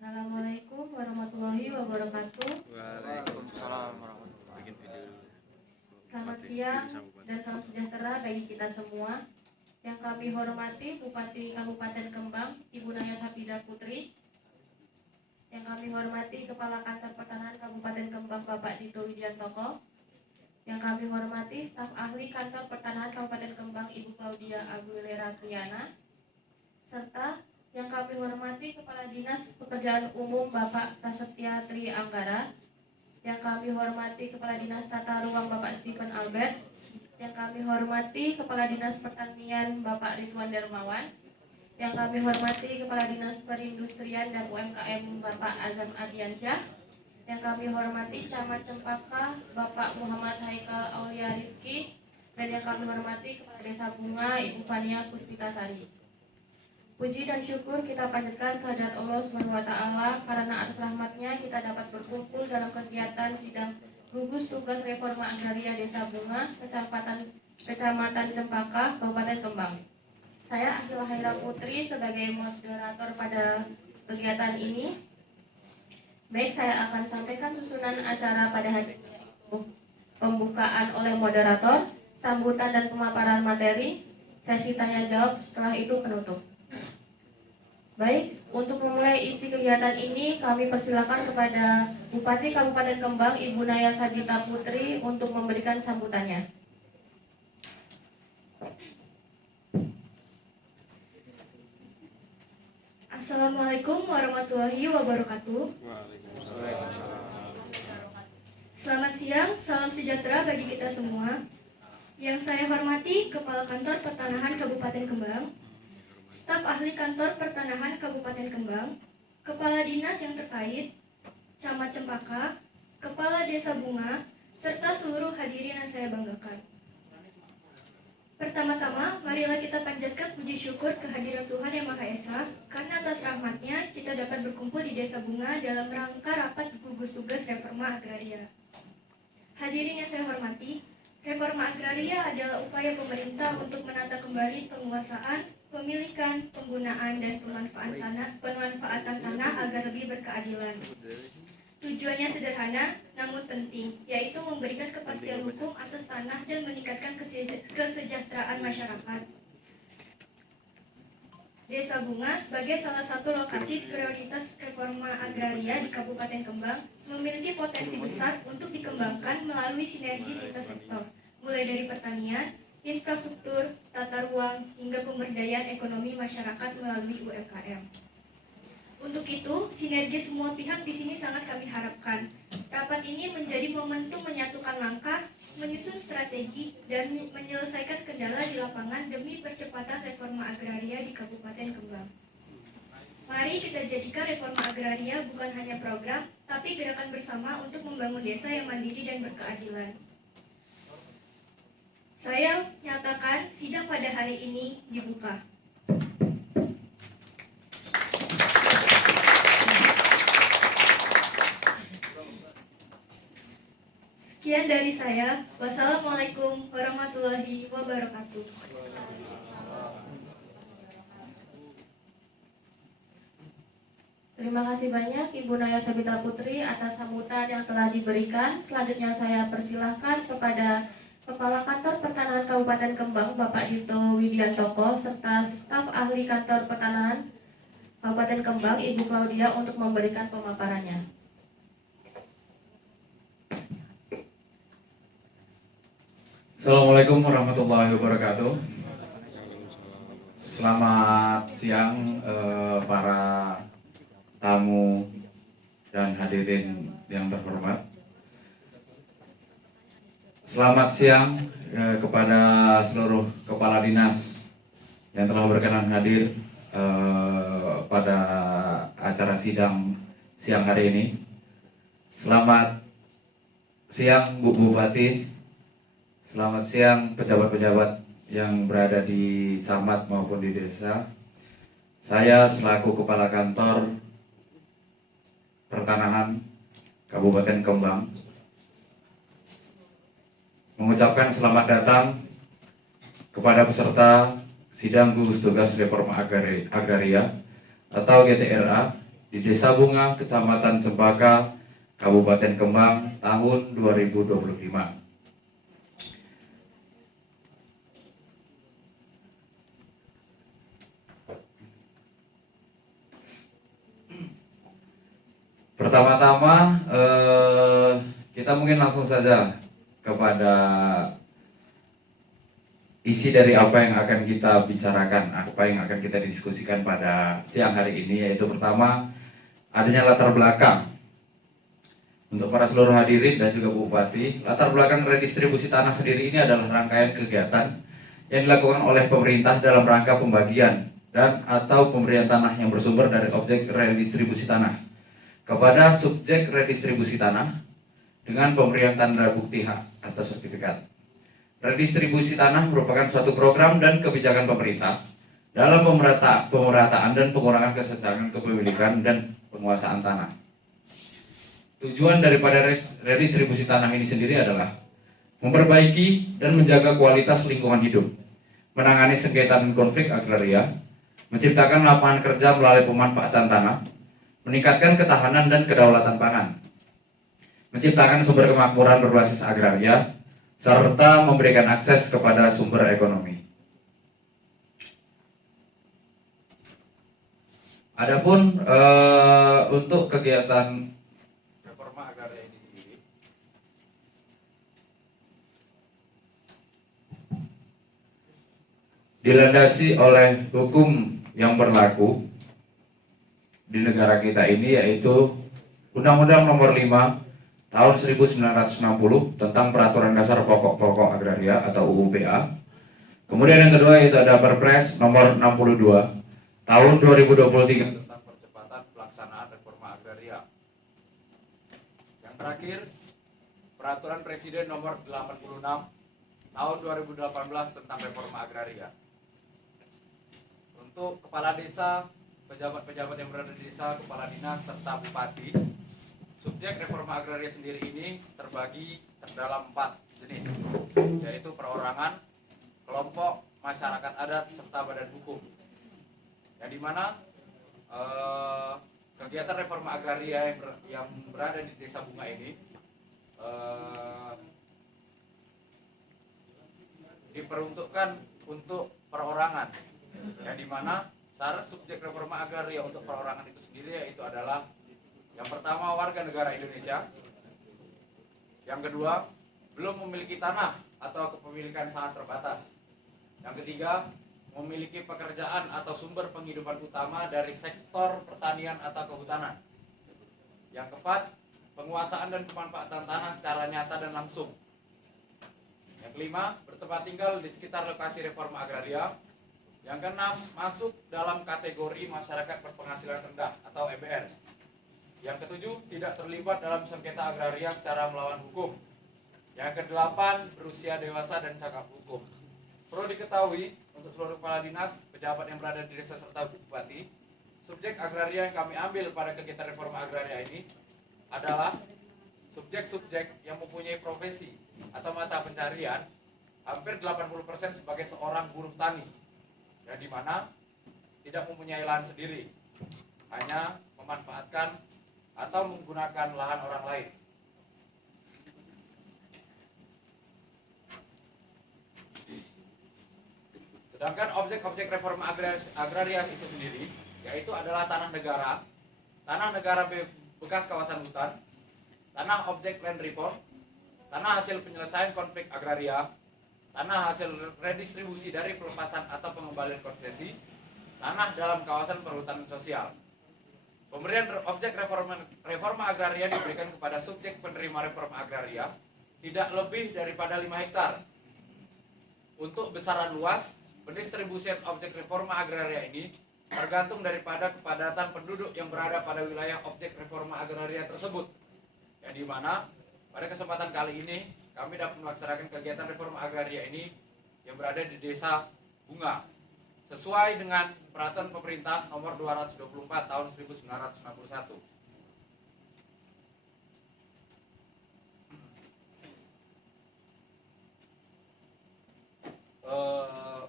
Assalamualaikum warahmatullahi wabarakatuh. Waalaikumsalam warahmatullahi wabarakatuh. Selamat siang dan salam sejahtera bagi kita semua. Yang kami hormati Bupati Kabupaten Kembang, Ibu Naya Sabidah Putri. Yang kami hormati Kepala Kantor Pertanahan Kabupaten Kembang, Bapak Dito Widiantoko. Yang kami hormati staf ahli Kantor Pertanahan Kabupaten Kembang, Ibu Claudia Aguilera Triana. Serta yang kami hormati Kepala Dinas Pekerjaan Umum Bapak Prasetya Tri Anggara. Yang kami hormati Kepala Dinas Tata Ruang Bapak Stephen Albert. Yang kami hormati Kepala Dinas Pertanian Bapak Ridwan Dermawan. Yang kami hormati Kepala Dinas Perindustrian dan UMKM Bapak Azam Ardiansyah. Yang kami hormati Camat Cempaka Bapak Muhammad Haikal Aulia Rizki. Dan yang kami hormati Kepala Desa Bunga Ibu Fania Puspitasari. Puji dan syukur kita panjatkan kehadirat Allah SWT karena atas rahmatnya kita dapat berkumpul dalam kegiatan sidang gugus tugas reforma agraria Desa Bunga, Kecamatan Cempaka, Kabupaten Kembang. Saya Ahila Haira Putri sebagai moderator pada kegiatan ini. Baik, saya akan sampaikan susunan acara pada hari ini. Pembukaan oleh moderator, sambutan dan pemaparan materi, sesi tanya jawab, setelah itu penutup. Baik, untuk memulai isi kegiatan ini kami persilakan kepada Bupati Kabupaten Kembang, Ibu Naya Sabidah Putri untuk memberikan sambutannya. Assalamualaikum warahmatullahi wabarakatuh. Selamat siang, salam sejahtera bagi kita semua. Yang saya hormati Kepala Kantor Pertanahan Kabupaten Kembang, staf ahli Kantor Pertanahan Kabupaten Kembang, Kepala Dinas yang terkait, Camat Cempaka, Kepala Desa Bunga, serta seluruh hadirin yang saya banggakan. Pertama-tama, marilah kita panjatkan puji syukur kehadiran Tuhan Yang Maha Esa, karena atas rahmatnya kita dapat berkumpul di Desa Bunga dalam rangka rapat gugus tugas reforma agraria. Hadirin yang saya hormati, reforma agraria adalah upaya pemerintah untuk menata kembali penguasaan, pemilikan, penggunaan, dan pemanfaatan tanah agar lebih berkeadilan. Tujuannya sederhana, namun penting, yaitu memberikan kepastian hukum atas tanah dan meningkatkan kesejahteraan masyarakat. Desa Bunga sebagai salah satu lokasi prioritas reforma agraria di Kabupaten Kembang memiliki potensi besar untuk dikembangkan melalui sinergi lintas sektor, mulai dari pertanian, infrastruktur, tata ruang, hingga pemberdayaan ekonomi masyarakat melalui UMKM. Untuk itu, sinergi semua pihak di sini sangat kami harapkan. Rapat ini menjadi momentum menyatukan langkah, menyusun strategi, dan menyelesaikan kendala di lapangan demi percepatan reforma agraria di Kabupaten Kembang. Mari kita jadikan reforma agraria bukan hanya program, tapi gerakan bersama untuk membangun desa yang mandiri dan berkeadilan. Saya nyatakan sidang pada hari ini dibuka. Sekian dari saya. Wassalamualaikum warahmatullahi wabarakatuh. Terima kasih banyak Ibu Naya Sabidah Putri atas sambutan yang telah diberikan. Selanjutnya saya persilahkan kepada Kepala Kantor Pertanahan Kabupaten Kembang, Bapak Dito Widiantoko, serta staf ahli Kantor Pertanahan Kabupaten Kembang, Ibu Claudia, untuk memberikan pemaparannya. Assalamualaikum warahmatullahi wabarakatuh. Selamat siang para tamu dan hadirin yang terhormat. Selamat siang kepada seluruh kepala dinas yang telah berkenan hadir pada acara sidang siang hari ini. Selamat siang Bu Bupati, selamat siang pejabat-pejabat yang berada di camat maupun di desa. Saya selaku Kepala Kantor Pertanahan Kabupaten Kembang mengucapkan selamat datang kepada peserta sidang gugus tugas reforma agraria atau GTRA di Desa Bunga, Kecamatan Cempaka, Kabupaten Kembang tahun 2025. Pertama-tama kita mungkin langsung saja kepada isi dari apa yang akan kita bicarakan, apa yang akan kita diskusikan pada siang hari ini, yaitu pertama adanya latar belakang untuk para seluruh hadirin dan juga Bupati. Latar belakang redistribusi tanah sendiri ini adalah rangkaian kegiatan yang dilakukan oleh pemerintah dalam rangka pembagian dan atau pemberian tanah yang bersumber dari objek redistribusi tanah kepada subjek redistribusi tanah dengan pemberian tanda bukti hak atau sertifikat. Redistribusi tanah merupakan suatu program dan kebijakan pemerintah dalam pemerataan dan pengurangan kesenjangan kepemilikan dan penguasaan tanah. Tujuan daripada redistribusi tanah ini sendiri adalah memperbaiki dan menjaga kualitas lingkungan hidup, menangani sengketa dan konflik agraria, menciptakan lapangan kerja melalui pemanfaatan tanah, meningkatkan ketahanan dan kedaulatan pangan, menciptakan sumber kemakmuran berbasis agraria, serta memberikan akses kepada sumber ekonomi. Adapun untuk kegiatan reforma agraria ini sendiri, dilandasi oleh hukum yang berlaku di negara kita ini, yaitu Undang-Undang Nomor 5 Tahun 1960 tentang Peraturan Dasar Pokok-Pokok Agraria atau UUPA. Kemudian yang kedua itu ada Perpres Nomor 62 Tahun 2023 tentang percepatan pelaksanaan reforma agraria. Yang terakhir, Peraturan Presiden Nomor 86 Tahun 2018 tentang reforma agraria. Untuk kepala desa, pejabat-pejabat yang berada di desa, kepala dinas serta bupati, subjek reforma agraria sendiri ini terbagi dalam 4 jenis, yaitu perorangan, kelompok, masyarakat adat, serta badan hukum. Yang dimana kegiatan reforma agraria yang berada di Desa Bunga ini diperuntukkan untuk perorangan, yang dimana syarat subjek reforma agraria untuk perorangan itu sendiri yaitu adalah yang pertama, warga negara Indonesia. Yang kedua, belum memiliki tanah atau kepemilikan sangat terbatas. Yang ketiga, memiliki pekerjaan atau sumber penghidupan utama dari sektor pertanian atau kehutanan. Yang keempat, penguasaan dan pemanfaatan tanah secara nyata dan langsung. Yang kelima, bertempat tinggal di sekitar lokasi reforma agraria. Yang keenam, masuk dalam kategori masyarakat berpenghasilan rendah atau MBR. Yang ketujuh, tidak terlibat dalam sengketa agraria secara melawan hukum. Yang kedelapan, berusia dewasa dan cakap hukum. Perlu diketahui untuk seluruh kepala dinas, pejabat yang berada di desa serta bupati, subjek agraria yang kami ambil pada kegiatan reforma agraria ini adalah subjek-subjek yang mempunyai profesi atau mata pencarian hampir 80% sebagai seorang buruh tani, yang dimana tidak mempunyai lahan sendiri, hanya memanfaatkan atau menggunakan lahan orang lain. Sedangkan objek-objek reforma agraria itu sendiri yaitu adalah tanah negara bekas kawasan hutan, tanah objek land reform, tanah hasil penyelesaian konflik agraria, tanah hasil redistribusi dari pelepasan atau pengembalian konsesi, tanah dalam kawasan perhutanan sosial. Pemberian objek reforma agraria diberikan kepada subjek penerima reforma agraria tidak lebih daripada 5 hektar. Untuk besaran luas, pendistribusian objek reforma agraria ini tergantung daripada kepadatan penduduk yang berada pada wilayah objek reforma agraria tersebut. Yang dimana pada kesempatan kali ini kami dapat melaksanakan kegiatan reforma agraria ini yang berada di Desa Bunga, sesuai dengan peraturan pemerintah nomor 224 tahun 1961.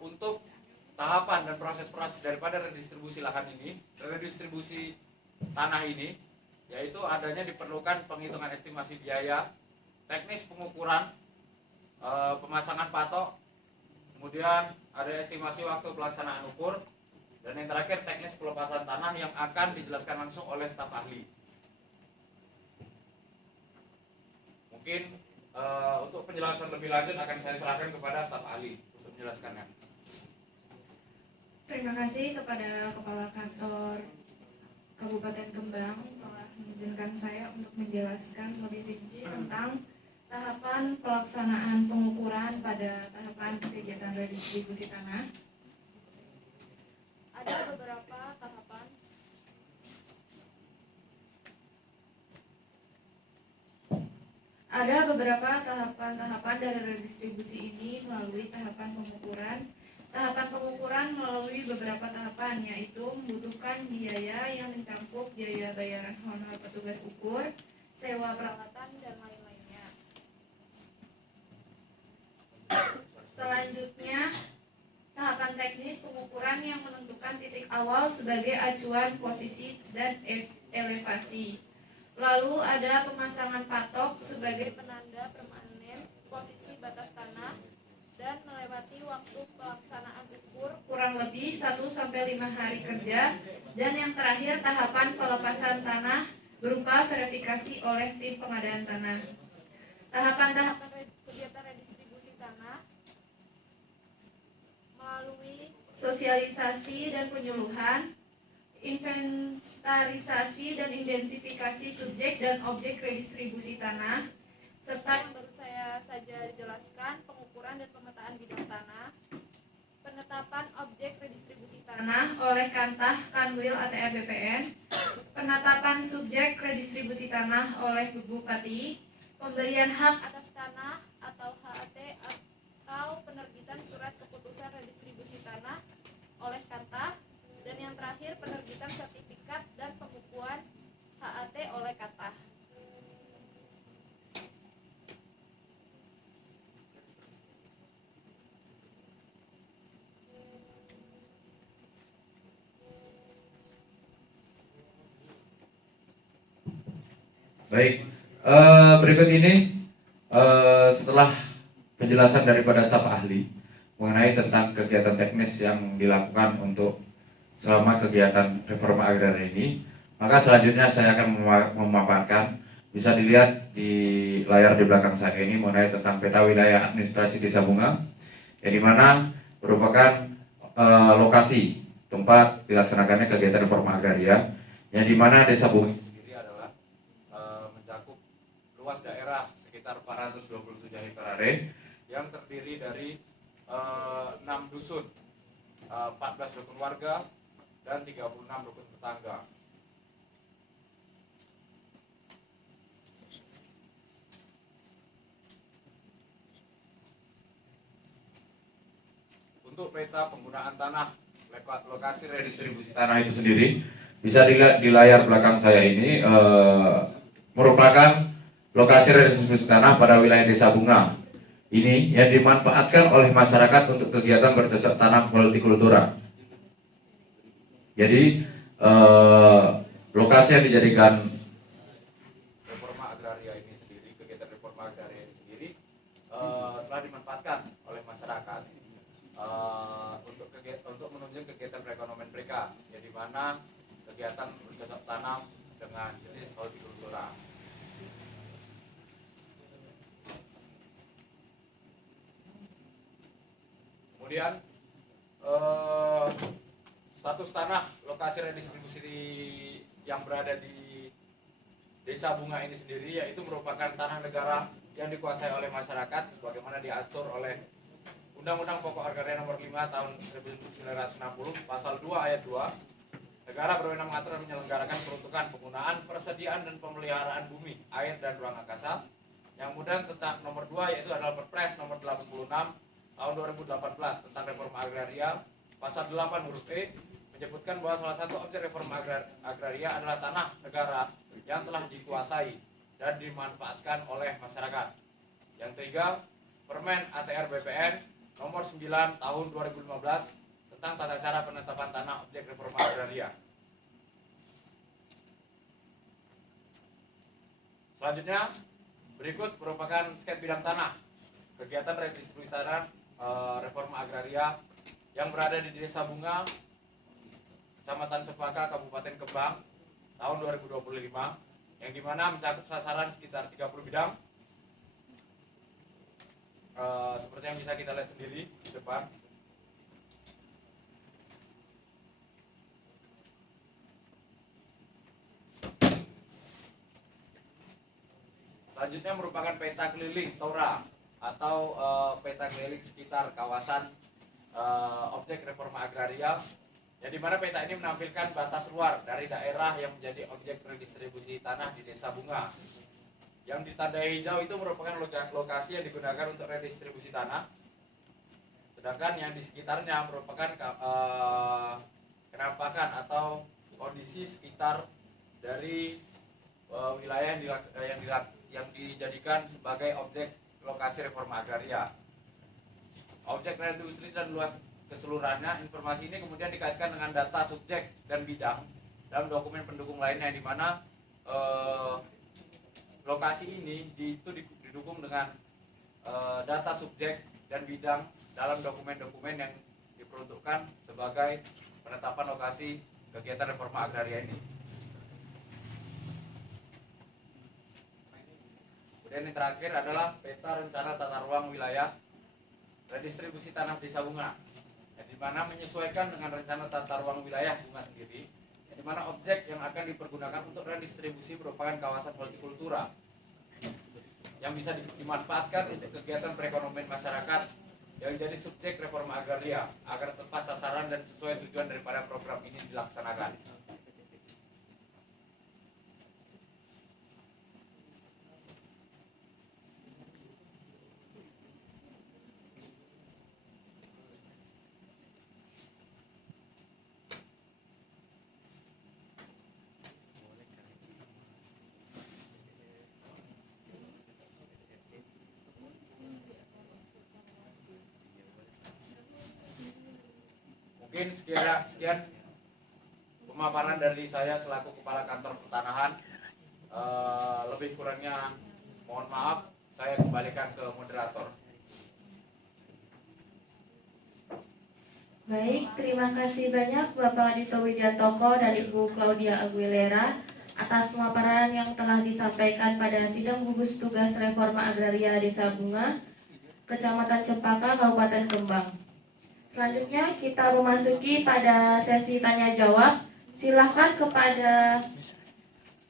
Untuk tahapan dan proses-proses daripada redistribusi lahan ini, redistribusi tanah ini, yaitu adanya diperlukan penghitungan estimasi biaya, teknis pengukuran, pemasangan patok, kemudian ada estimasi waktu pelaksanaan ukur, dan yang terakhir teknis pelepasan tanah yang akan dijelaskan langsung oleh staf ahli. Mungkin untuk penjelasan lebih lanjut akan saya serahkan kepada staf ahli untuk menjelaskannya. Terima kasih kepada Kepala Kantor Kabupaten Kembang telah mengizinkan saya untuk menjelaskan lebih rinci tentang tahapan pelaksanaan pengukuran pada tahapan kegiatan redistribusi tanah. Ada beberapa tahapan. Ada beberapa tahapan dari redistribusi ini melalui tahapan pengukuran. Tahapan pengukuran melalui beberapa tahapan, yaitu membutuhkan biaya yang mencakup biaya bayaran honor petugas ukur, sewa peralatan, dan lain-lainnya. Selanjutnya, tahapan teknis pengukuran yang menentukan titik awal sebagai acuan posisi dan elevasi. Lalu ada pemasangan patok sebagai penanda permanen posisi batas tanah dan melewati waktu pelaksanaan ukur kurang lebih 1-5 hari kerja. Dan yang terakhir, tahapan pelepasan tanah berupa verifikasi oleh tim pengadaan tanah. Tahapan-tahapan kegiatan redistribusi tanah melalui sosialisasi dan penyuluhan, inventarisasi dan identifikasi subjek dan objek redistribusi tanah, serta yang baru saya saja jelaskan, pengukuran dan pemetaan bidang tanah, penetapan objek redistribusi tanah oleh Kantah, Kanwil, ATR BPN, penetapan subjek redistribusi tanah oleh Bupati, pemberian hak atas tanah atau HAT atau penerbitan surat keputusan redistribusi tanah oleh Kantah, dan yang terakhir penerbitan sertifikat dan pengukuhan HAT oleh Kantah. Baik, berikut ini setelah penjelasan daripada staf ahli mengenai tentang kegiatan teknis yang dilakukan untuk selama kegiatan reforma agraria ini, maka selanjutnya saya akan memaparkan, bisa dilihat di layar di belakang saya ini, mengenai tentang peta wilayah administrasi Desa Bunga, yang dimana merupakan lokasi tempat dilaksanakannya kegiatan reforma agraria, yang dimana Desa Bunga sendiri adalah mencakup luas daerah sekitar 427 hektare yang terdiri dari 6 dusun, 14 rukun warga, dan 36 rukun tetangga. Untuk peta penggunaan tanah, lokasi redistribusi tanah itu sendiri, bisa dilihat di layar belakang saya ini, merupakan lokasi redistribusi tanah pada wilayah Desa Bunga. Ini yang dimanfaatkan oleh masyarakat untuk kegiatan bercocok tanam hortikultura. Jadi lokasi yang dijadikan reforma agraria ini sendiri, kegiatan reforma agraria ini sendiri telah dimanfaatkan oleh masyarakat untuk menunjang kegiatan perekonomian mereka, ya, di mana kegiatan bercocok tanam dengan jenis hortikultura. Kemudian status tanah lokasi redistribusi yang berada di Desa Bunga ini sendiri, yaitu merupakan tanah negara yang dikuasai oleh masyarakat sebagaimana diatur oleh Undang-Undang Pokok Agraria Nomor 5 Tahun 1960 Pasal 2 Ayat 2. Negara berwenang mengatur dan menyelenggarakan peruntukan, penggunaan, persediaan dan pemeliharaan bumi, air dan ruang angkasa. Yang kemudian tentang nomor 2 yaitu adalah Perpres Nomor 86 Tahun 2018 tentang reforma agraria, pasal 8 huruf E menyebutkan bahwa salah satu objek reforma agraria adalah tanah negara yang telah dikuasai dan dimanfaatkan oleh masyarakat. Yang ketiga, Permen ATR BPN Nomor 9 Tahun 2015 tentang tata cara penetapan tanah objek reforma agraria. Selanjutnya, berikut merupakan skep bidang tanah, kegiatan redistribusi tanah reforma agraria yang berada di Desa Bunga, Kecamatan Cempaka, Kabupaten Kembang, tahun 2025, yang dimana mencakup sasaran sekitar 30 bidang, seperti yang bisa kita lihat sendiri di depan. Selanjutnya merupakan peta keliling TORA atau peta keliling sekitar kawasan objek reforma agraria, yang dimana peta ini menampilkan batas luar dari daerah yang menjadi objek redistribusi tanah di Desa Bunga. Yang ditandai hijau itu merupakan lokasi yang digunakan untuk redistribusi tanah, sedangkan yang di sekitarnya merupakan kenampakan atau kondisi sekitar dari wilayah yang dijadikan sebagai objek lokasi reforma agraria. Objek redistribusi dan luas keseluruhannya, informasi ini kemudian dikaitkan dengan data subjek dan bidang dalam dokumen pendukung lainnya, yang dimana lokasi ini itu didukung dengan data subjek dan bidang dalam dokumen-dokumen yang diperuntukkan sebagai penetapan lokasi kegiatan reforma agraria ini. Kemudian yang terakhir adalah peta rencana tata ruang wilayah redistribusi tanah Desa Bunga, yang dimana menyesuaikan dengan rencana tata ruang wilayah Bunga sendiri, yang dimana objek yang akan dipergunakan untuk redistribusi merupakan kawasan multikultura yang bisa dimanfaatkan untuk kegiatan perekonomian masyarakat yang jadi subjek reforma agraria agar tepat sasaran dan sesuai tujuan daripada program ini dilaksanakan. Mungkin sekian pemaparan dari saya selaku Kepala Kantor Pertanahan. Lebih kurangnya mohon maaf, saya kembalikan ke moderator. Baik, terima kasih banyak Bapak Dito Widiantoko dan Ibu Claudia Aguilera atas pemaparan yang telah disampaikan pada sidang gugus tugas reforma agraria Desa Bunga, Kecamatan Cempaka, Kabupaten Kembang. Selanjutnya kita memasuki pada sesi tanya jawab. Silakan kepada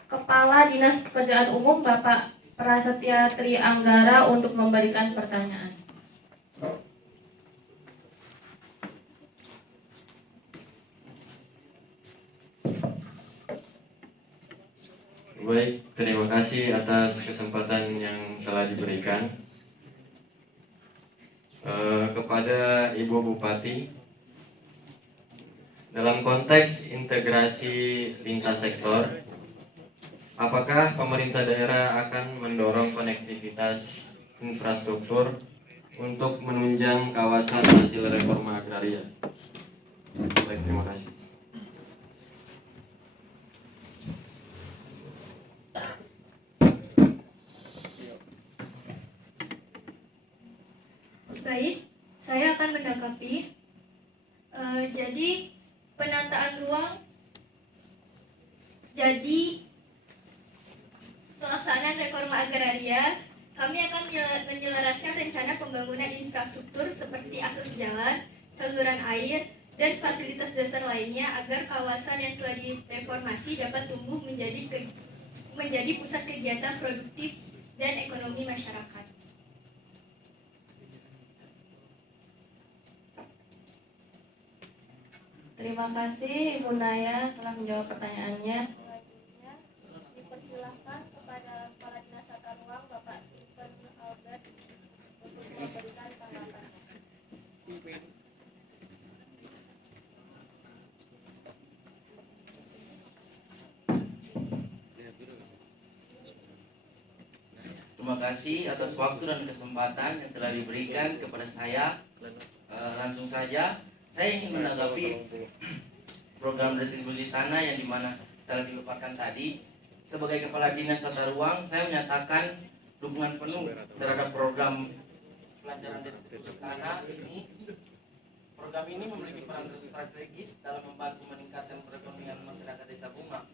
Kepala Dinas Pekerjaan Umum Bapak Prasetya Tri Anggara untuk memberikan pertanyaan. Baik, terima kasih atas kesempatan yang telah diberikan. Kepada Ibu Bupati, dalam konteks integrasi lintas sektor, apakah pemerintah daerah akan mendorong konektivitas infrastruktur untuk menunjang kawasan hasil reforma agraria? Baik, terima kasih. Baik, saya akan menanggapi. Jadi penataan ruang, jadi pelaksanaan reforma agraria, kami akan menyelaraskan rencana pembangunan infrastruktur seperti akses jalan, saluran air, dan fasilitas dasar lainnya agar kawasan yang telah direformasi dapat tumbuh menjadi pusat kegiatan produktif dan ekonomi masyarakat. Terima kasih Ibu Naya telah menjawab pertanyaannya. Selanjutnya dipersilahkan kepada Kepala Dinas Tata Ruang Bapak Stephen Albert untuk memberikan tanggapan. Terima kasih atas waktu dan kesempatan yang telah diberikan kepada saya. Langsung saja saya ingin menanggapi program distribusi tanah yang dimana telah dilupakan tadi. sebagai Kepala Dinas Tata Ruang, saya menyatakan dukungan penuh terhadap program pelajaran distribusi tanah ini. Program ini memiliki peran strategis dalam membantu meningkatkan perekonomian masyarakat Desa Bunga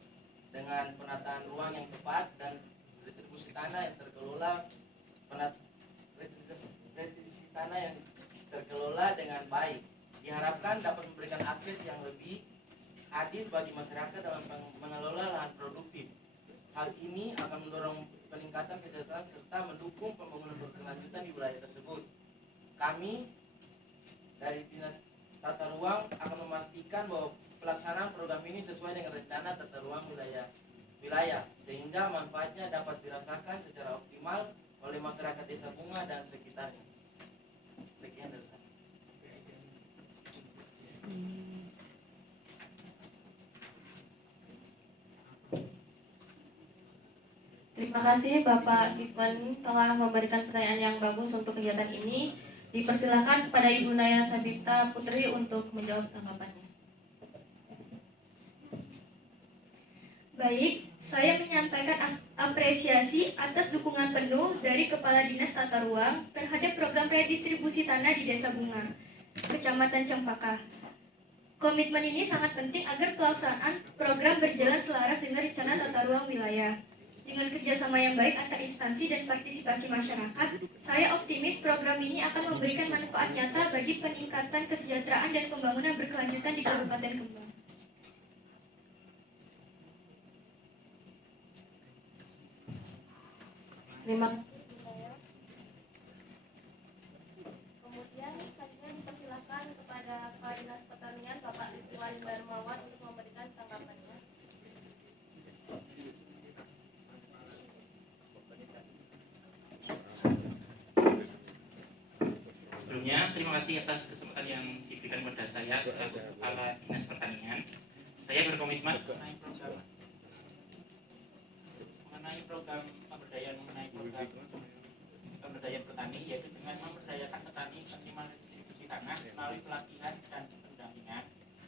dengan penataan ruang yang tepat dan retribusi tanah yang terkelola retribusi tanah yang terkelola dengan baik. Diharapkan dapat memberikan akses yang lebih adil bagi masyarakat dalam mengelola lahan produktif. Hal ini akan mendorong peningkatan kesejahteraan serta mendukung pembangunan berkelanjutan di wilayah tersebut. Kami dari Dinas Tata Ruang akan memastikan bahwa pelaksanaan program ini sesuai dengan rencana tata ruang wilayah sehingga manfaatnya dapat dirasakan secara optimal oleh masyarakat Desa Bunga dan sekitarnya. Sekian dari saya. Terima kasih Bapak Stephen telah memberikan pertanyaan yang bagus untuk kegiatan ini. Dipersilakan kepada Ibu Naya Sabita Putri untuk menjawab tanggapannya. Baik, saya menyampaikan apresiasi atas dukungan penuh dari Kepala Dinas Tata Ruang terhadap program redistribusi tanah di Desa Bunga, Kecamatan Cempaka. Komitmen ini sangat penting agar pelaksanaan program berjalan selaras dengan rencana tata ruang wilayah. Dengan kerjasama yang baik antar instansi dan partisipasi masyarakat, saya optimis program ini akan memberikan manfaat nyata bagi peningkatan kesejahteraan dan pembangunan berkelanjutan di Kabupaten Kembang. Terima Kemudian selanjutnya dipersilakan kepada Kepala Dinas Pertanian Bapak Ridwan Darmawan untuk memberikan tanggapannya. Sebelumnya, terima kasih atas kesempatan yang diberikan kepada saya selaku Kepala Dinas Pertanian. Saya berkomitmen mengenai program pemberdayaan petani, yaitu dengan memberdayakan petani penerima restitusi tanah melalui pelatihan dan pendampingan.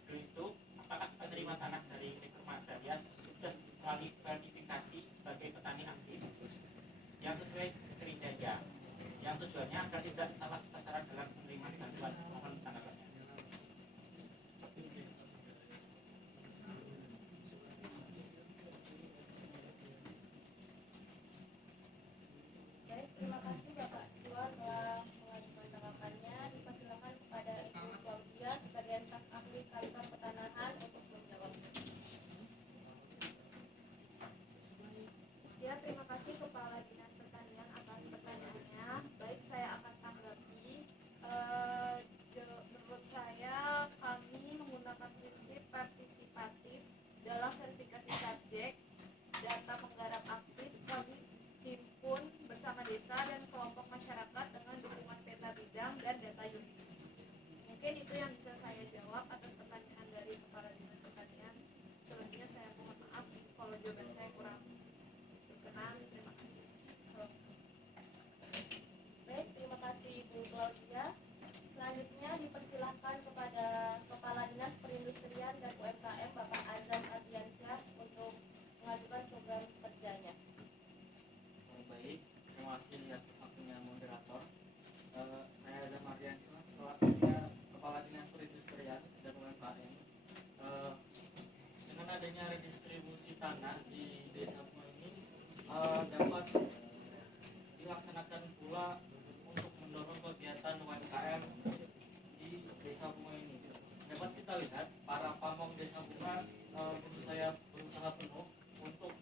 Untuk apakah penerima tanah dari reforma agraria sudah melalui verifikasi sebagai petani aktif yang sesuai kriteria, yang tujuannya agar tidak salah sasaran dalam penerimaan bantuan. Mohon tanggapannya. Baik, terima kasih Bapak Ketua telah mengajukan tanggapannya. Dipersilakan kepada Ibu Claudia sebagai staf ahli kantor pertanahan untuk menjawab. Ya, terima kasih Kepala Dinas Pertanian atas pertanyaannya. Baik, saya akan tanggapi. Menurut saya, kami menggunakan prinsip partisipatif dalam verifikasi subjek. Data penggarap aktif kami himpun bersama desa dan kelompok masyarakat dengan dukungan peta bidang dan data yuridis. Mungkin itu yang bisa saya jawab atas pertanyaan dari Kepala Dinas Pertanian. Selebihnya saya mohon maaf kalau jawaban saya kurang berkenan. Terima kasih. Baik, terima kasih Ibu Claudia. Selanjutnya dipersilahkan kepada Kepala Dinas Perindustrian dan UMKM Bapak Azam Ardiansyah untuk mengajukan program kerjanya. Baik, terima kasih atas waktunya moderator. Saya Azam Ardiansyah selaku Kepala Dinas Perindustrian dan UMKM. Dengan adanya redistribusi tanah di Desa Bunga ini dapat dilaksanakan pula untuk mendorong kegiatan UMKM di Desa Bunga ini. Dapat kita lihat para pamong Desa Bunga berusaha penuh untuk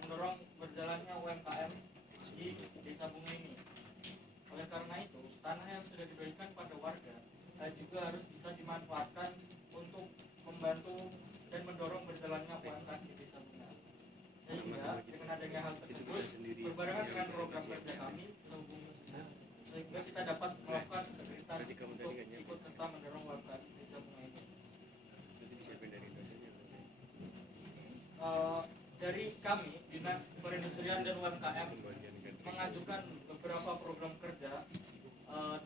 mendorong berjalannya UMKM di Desa Bunga ini. Oleh karena itu, tanah yang sudah diberikan pada warga juga harus bisa dimanfaatkan untuk membantu dan mendorong berjalannya UMKM di Desa Bunga. Sehingga dengan adanya hal tersebut berbarengan dengan program kerja kami sehingga kita dapat melakukan aktivitas untuk ikut serta mendorong UMKM di Desa Bunga ini. Dari kami Dinas Perindustrian dan UMKM mengajukan beberapa program kerja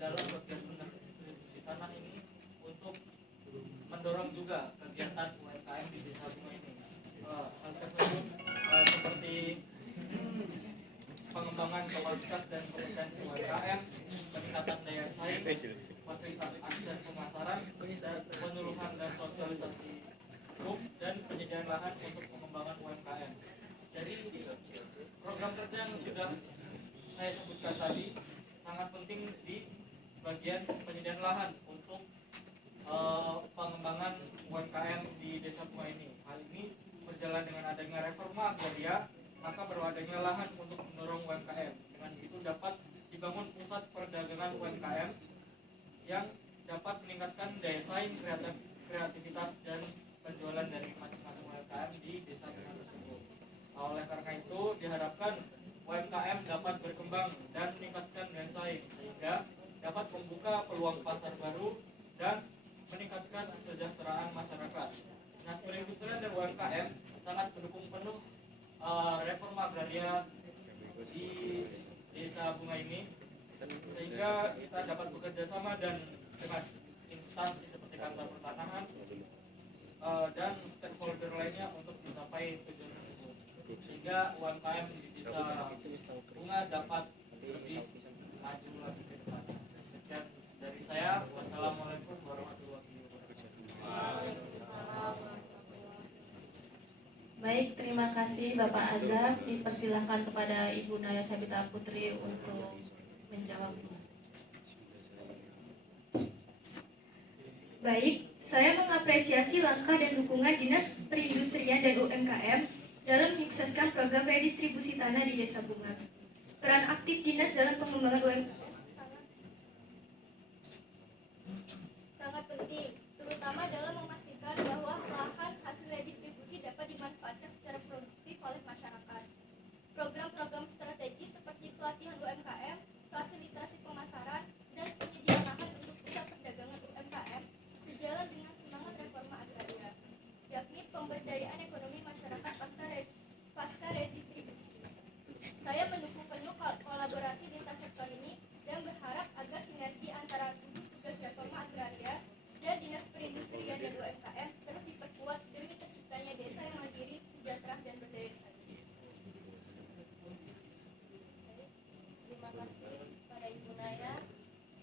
dalam kegiatan distribusi tanah ini untuk mendorong juga kegiatan UMKM di Desa Bunga ini. Hal tersebut seperti kapasitas dan kompetensi UMKM, peningkatan daya saing, fasilitas akses pemasaran, dan penyuluhan dan sosialisasi hukum, dan penyediaan lahan untuk pengembangan UMKM. Jadi program kerja yang sudah saya sebutkan tadi sangat penting di bagian penyediaan lahan untuk pengembangan UMKM di Desa Bunga ini. Hal ini berjalan dengan adanya reforma agraria, maka adanya lahan untuk mendorong UMKM. Dengan itu dapat dibangun pusat perdagangan UMKM yang dapat meningkatkan daya saing, kreativitas, dan penjualan dari masing-masing UMKM di desa tersebut. Oleh karena itu diharapkan UMKM dapat berkembang dan meningkatkan daya saing sehingga dapat membuka peluang pasar baru dan meningkatkan kesejahteraan masyarakat. Dinas Perindustrian dan UMKM sangat mendukung penuh reforma agraria di Desa Bunga ini sehingga kita dapat bekerja sama dan dengan instansi seperti kantor pertanahan dan stakeholder lainnya untuk mencapai tujuan tersebut sehingga UMKM di Desa Bunga dapat lebih maju lagi ke depan. Sekian dari saya. Wassalamualaikum warahmatullahi wabarakatuh. Baik, terima kasih Bapak Azhar. Dipersilahkan kepada Ibu Naya Sabita Putri untuk menjawab. Baik, saya mengapresiasi langkah dan dukungan Dinas Perindustrian dan UMKM dalam menyukseskan program redistribusi tanah di Desa Bunga. Peran aktif Dinas dalam pengembangan UMKM sangat penting, terutama dalam memastikan bahwa lahan hasil redistribusi dapat dimanfaatkan secara produktif oleh masyarakat. Program-program strategis seperti pelatihan UMKM, fasilitasi pemasaran, dan penyediaan lahan untuk pusat perdagangan UMKM sejalan dengan semangat reforma agraria, yakni pemberdayaan ekonomi masyarakat pasca redistribusi. Saya mendukung penuh kolaborasi lintas sektor ini dan berharap agar sinergi antara gugus tugas reforma agraria dan Dinas Perindustrian dan UMKM terus diperkuat demi terciptanya desa yang mandiri, sejahtera, dan berdaya saing. Terima kasih pada Ibu Naya.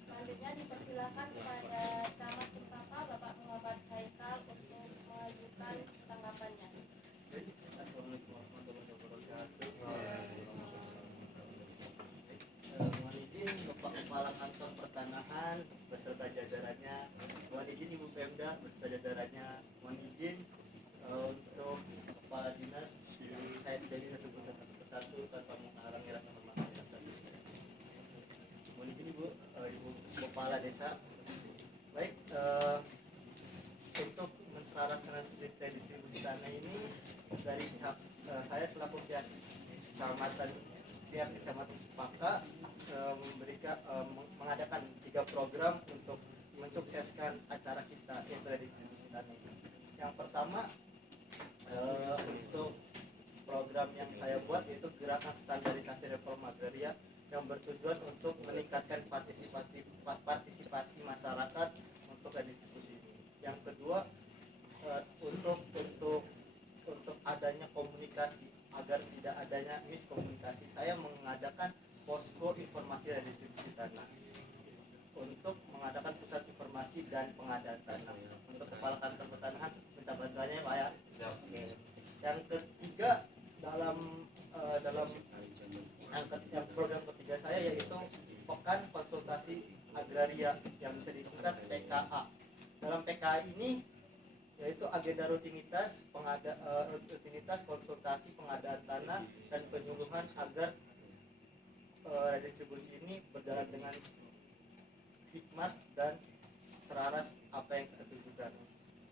Selanjutnya dipersilakan kepada Camat Cempaka Bapak Muhammad Haikal untuk mengajukan tanggapannya. Assalamualaikum warahmatullahi wabarakatuh. Mohon izin Bapak Kepala Kantor Pertanahan beserta jajarannya, mohon izin Ibu Pemda beserta jajarannya, mohon izin untuk Kepala Dinas, saya tidak bisa sebut satu persatu tanpa menghalangi rasa hormat. Mohon izin Ibu Kepala Desa. Baik, untuk menselaraskan distribusi tanah ini dari pihak saya selaku pihak kecamatan Cempaka mengadakan 3 program untuk mensukseskan acara kita yaitu distribusi tanah ini. Yang pertama untuk program yang saya buat yaitu gerakan standarisasi reforma agraria yang bertujuan untuk meningkatkan partisipasi masyarakat untuk redistribusi ini. Yang kedua untuk adanya komunikasi agar tidak adanya miskomunikasi, saya mengadakan posko informasi redistribusi tanah untuk mengadakan pusat informasi dan pengadaan tanah. Untuk Kepala Kantor Pertanahan minta bantuannya Pak ya. Yang ketiga dalam yang program ketiga saya yaitu Pekan Konsultasi Agraria yang bisa disingkat PKA. Dalam PKA ini yaitu agenda rutinitas konsultasi pengadaan tanah dan penyuluhan agar distribusi ini berjalan dengan hikmat dan selaras apa yang kita tujukan.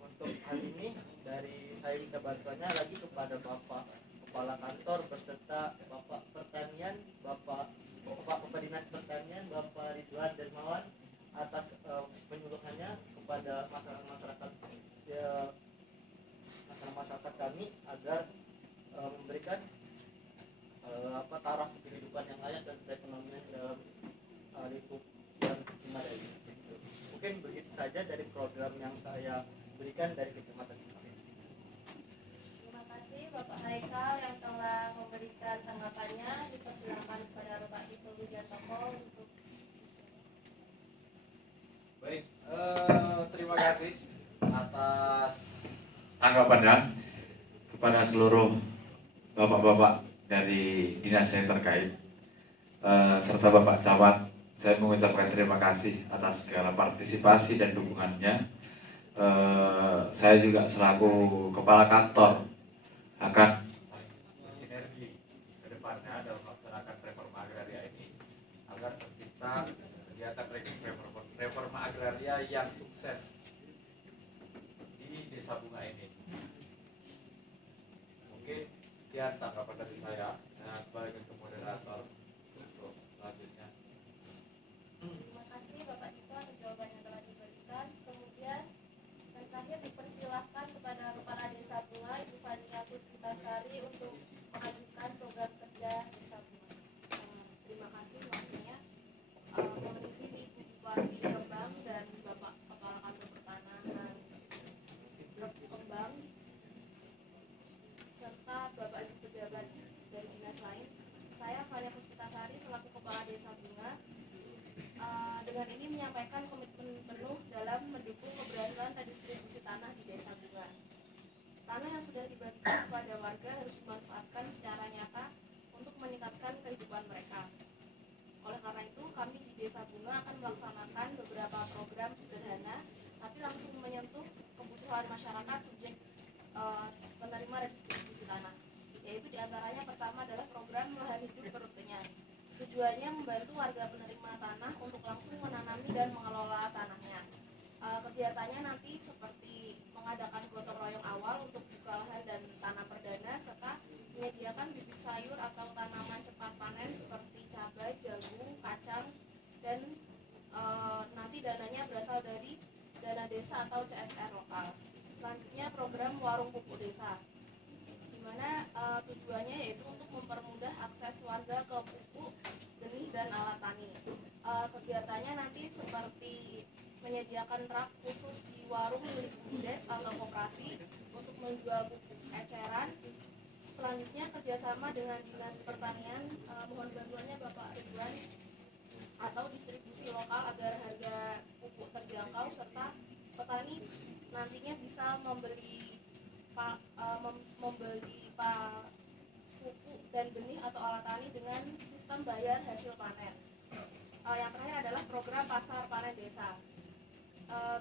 Untuk hal ini dari saya minta bantuannya lagi kepada Bapak Kepala Kantor beserta Bapak Pertanian, Bapak Dinas Pertanian, Bapak Ridwan Dermawan atas penyuluhannya kepada masyarakat kami agar memberikan taraf kehidupan yang layak dan perekonomian dalam lingkup yang memadai. Mungkin begitu saja dari program yang saya berikan dari Kecamatan Cempaka. Terima kasih Bapak Haikal yang telah memberikan tanggapannya. Dipersilakan kepada Bapak Ibnu kepada seluruh bapak-bapak dari dinas yang terkait serta Bapak Camat, saya mengucapkan terima kasih atas segala partisipasi dan dukungannya. Saya juga selaku kepala kantor akan bersinergi ke depannya dalam melaksanakan reforma agraria ini agar tercipta kegiatan reforma agraria yang sukses di Desa Bunga ini. Mungkin sekian tanggapan dari saya. Saya kembalikan ke moderator untuk selanjutnya. Terima kasih Bapak Dito atas jawaban yang telah diberikan. Kemudian yang terakhir dipersilahkan kepada Kepala Desa Bunga Ibu Fania Puspitasari untuk mengajukan program kerja Desa Bunga. Terima kasih waktunya. Mohon izin Ibu Bupati Kembang dan Bapak Kepala Kantor Pertanahan Kembang serta Bapak Ibu pejabat dari dinas lain. Saya Fania Puspitasari selaku Kepala Desa Bunga dengan ini menyampaikan komitmen penuh dalam mendukung keberhasilan redistribusi tanah di Desa Bunga. Tanah yang sudah dibagikan kepada warga harus dimanfaatkan secara nyata untuk meningkatkan kehidupan mereka. Oleh karena itu, kami di Desa Bunga akan melaksanakan beberapa program sederhana, tapi langsung menyentuh kebutuhan masyarakat subjek penerima redistribusi tanah. Yaitu diantaranya pertama adalah program lahan hidup berkenyang. Tujuannya membantu warga penerima tanah untuk langsung menanami dan mengelola tanahnya. Kegiatannya nanti seperti mengadakan gotong royong awal untuk buka lahan dan tanam perdana, serta menyediakan bibit sayur atau tanaman cepat panen seperti cabai, jagung, kacang, dan nanti dananya berasal dari dana desa atau CSR lokal. Selanjutnya program warung pupuk desa, di mana tujuannya yaitu untuk mempermudah akses warga ke pupuk, benih, dan alat tani. Kegiatannya nanti seperti menyediakan rak khusus di warung milik BUMDes atau koperasi untuk menjual pupuk eceran. Selanjutnya kerjasama dengan Dinas Pertanian, mohon bantuannya Bapak Ridwan, atau distribusi lokal agar harga pupuk terjangkau serta petani nantinya bisa membeli pupuk dan benih atau alat tani dengan sistem bayar hasil panen. Yang terakhir adalah program pasar panen desa.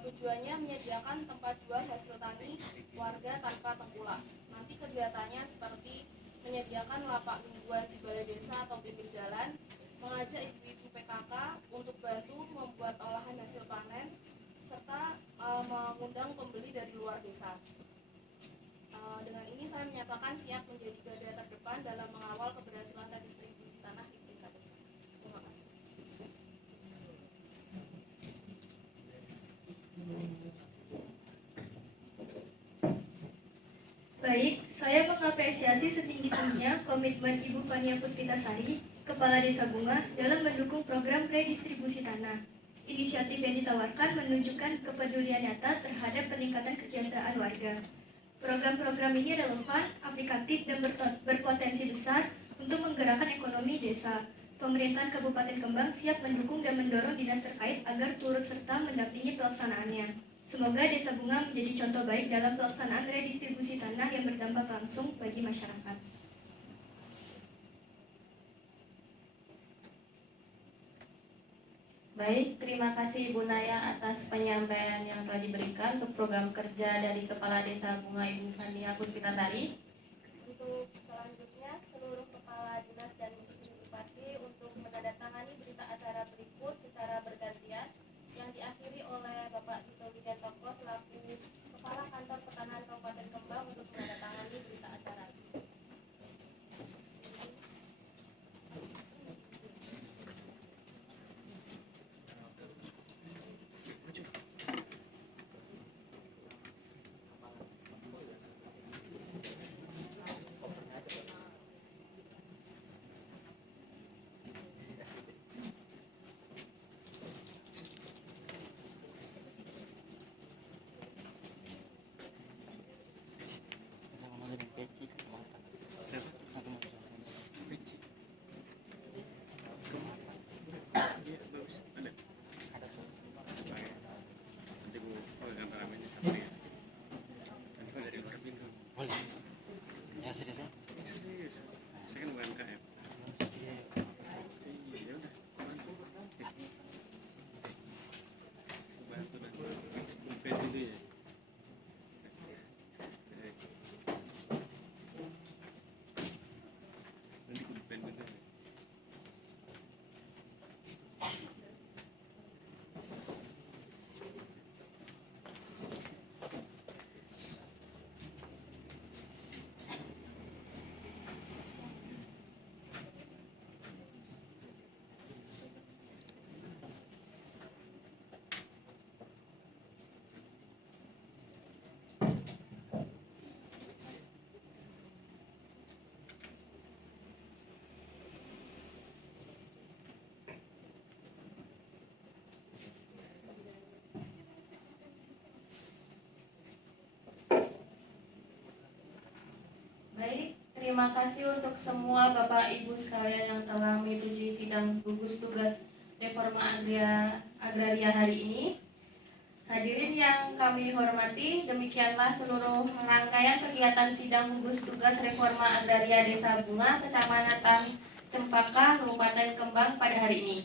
Tujuannya menyediakan tempat jual hasil tani warga tanpa tengkulak. Nanti kegiatannya seperti menyediakan lapak mingguan di balai desa atau pinggir jalan, mengajak ibu-ibu PKK untuk bantu membuat olahan hasil panen, serta mengundang pembeli dari luar desa. Dengan ini saya menyatakan siap menjadi garda terdepan dalam mengawal keberhasilan redistribusi tanah di tingkat desa. Terima kasih. Baik, saya mengapresiasi setinggi-tingginya komitmen Ibu Fania Puspitasari, Kepala Desa Bunga, dalam mendukung program redistribusi tanah. Inisiatif yang ditawarkan menunjukkan kepedulian nyata terhadap peningkatan kesejahteraan warga. Program-program ini relevan, aplikatif, dan berpotensi besar untuk menggerakkan ekonomi desa. Pemerintahan Kabupaten Kembang siap mendukung dan mendorong dinas terkait agar turut serta mendampingi pelaksanaannya. Semoga Desa Bunga menjadi contoh baik dalam pelaksanaan redistribusi tanah yang berdampak langsung bagi masyarakat. Baik, terima kasih Ibu Naya atas penyampaian yang telah diberikan untuk program kerja dari Kepala Desa Bunga Ibu Fania Puspitasari. Untuk selanjutnya, seluruh kepala dinas dan ibu bupati untuk menandatangani berita acara berikut secara bergantian, yang diakhiri oleh Bapak Dito Widiantoko selaku Kepala Kantor Pertanahan Kabupaten Kembang untuk menandatangani berita acara. Sama-sama. Baik, terima kasih untuk semua Bapak Ibu sekalian yang telah menyetujui sidang gugus tugas reforma agraria hari ini. Hadirin yang kami hormati, demikianlah seluruh rangkaian kegiatan sidang gugus tugas reforma agraria Desa Bunga, Kecamatan Cempaka, Kabupaten Kembang pada hari ini.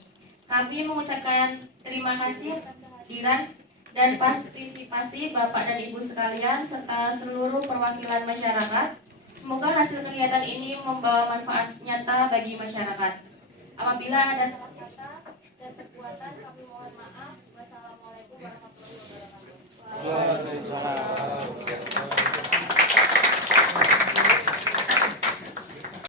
Kami mengucapkan terima kasih atas kehadiran dan partisipasi Bapak dan Ibu sekalian serta seluruh perwakilan masyarakat. Semoga hasil kegiatan ini membawa manfaat nyata bagi masyarakat. Apabila ada salah kata dan perbuatan, kami mohon maaf. Wassalamualaikum warahmatullahi wabarakatuh. Waalaikumsalam.